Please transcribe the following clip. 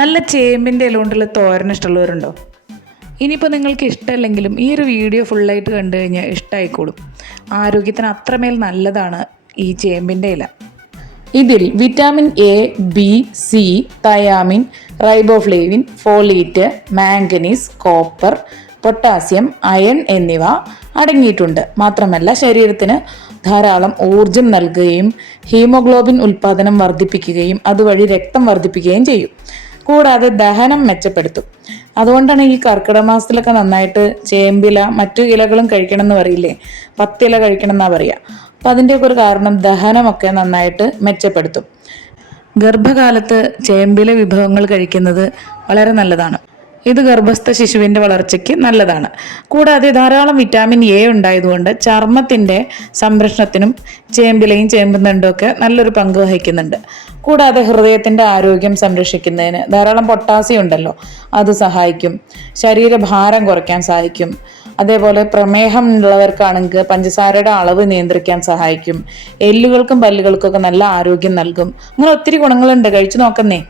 നല്ല ചേമ്പിൻ്റെ ഇല കൊണ്ടുള്ള തോരൻ ഇഷ്ടമുള്ളവരുണ്ടോ? ഇനിയിപ്പോൾ നിങ്ങൾക്ക് ഇഷ്ടമല്ലെങ്കിലും ഈ ഒരു വീഡിയോ ഫുള്ളായിട്ട് കണ്ടു കഴിഞ്ഞാൽ ഇഷ്ടമായിക്കോളും. ആരോഗ്യത്തിന് അത്രമേൽ നല്ലതാണ് ഈ ചേമ്പിൻ്റെ ഇല. ഇതിൽ vitamin A, B, C, thiamine, riboflavin, folate, manganese, copper, potassium, iron എന്നിവ അടങ്ങിയിട്ടുണ്ട്. മാത്രമല്ല ശരീരത്തിന് ധാരാളം ഊർജം നൽകുകയും ഹീമോഗ്ലോബിൻ ഉൽപ്പാദനം വർദ്ധിപ്പിക്കുകയും അതുവഴി രക്തം വർദ്ധിപ്പിക്കുകയും ചെയ്യും. കൂടാതെ ദഹനം മെച്ചപ്പെടുത്തും. അതുകൊണ്ടാണ് ഈ കർക്കിടക മാസത്തിലൊക്കെ നന്നായിട്ട് ചേമ്പില മറ്റു ഇലകളും കഴിക്കണം എന്ന് പറയില്ലേ, 10 ഇല കഴിക്കണം എന്നാ പറയുക. അപ്പം അതിൻ്റെയൊക്കെ ഒരു കാരണം ദഹനമൊക്കെ നന്നായിട്ട് മെച്ചപ്പെടുത്തും. ഗർഭകാലത്ത് ചേമ്പില വിഭവങ്ങൾ കഴിക്കുന്നത് വളരെ നല്ലതാണ്. ഇത് ഗർഭസ്ഥ ശിശുവിൻ്റെ വളർച്ചയ്ക്ക് നല്ലതാണ്. കൂടാതെ ധാരാളം വിറ്റാമിൻ എ ഉണ്ടായതുകൊണ്ട് ചർമ്മത്തിൻ്റെ സംരക്ഷണത്തിനും ചേമ്പിലയും ചേമ്പും ഒക്കെ നല്ലൊരു പങ്ക് വഹിക്കുന്നുണ്ട്. കൂടാതെ ഹൃദയത്തിൻ്റെ ആരോഗ്യം സംരക്ഷിക്കുന്നതിന് ധാരാളം പൊട്ടാസ്യം ഉണ്ടല്ലോ, അത് സഹായിക്കും. ശരീരഭാരം കുറയ്ക്കാൻ സഹായിക്കും. അതേപോലെ പ്രമേഹം ഉള്ളവർക്കാണെങ്കിൽ പഞ്ചസാരയുടെ അളവ് നിയന്ത്രിക്കാൻ സഹായിക്കും. എല്ലുകൾക്കും പല്ലുകൾക്കും ഒക്കെ നല്ല ആരോഗ്യം നൽകും. അങ്ങനെ ഒത്തിരി ഗുണങ്ങളുണ്ട്, കഴിച്ചു നോക്കുന്നേ.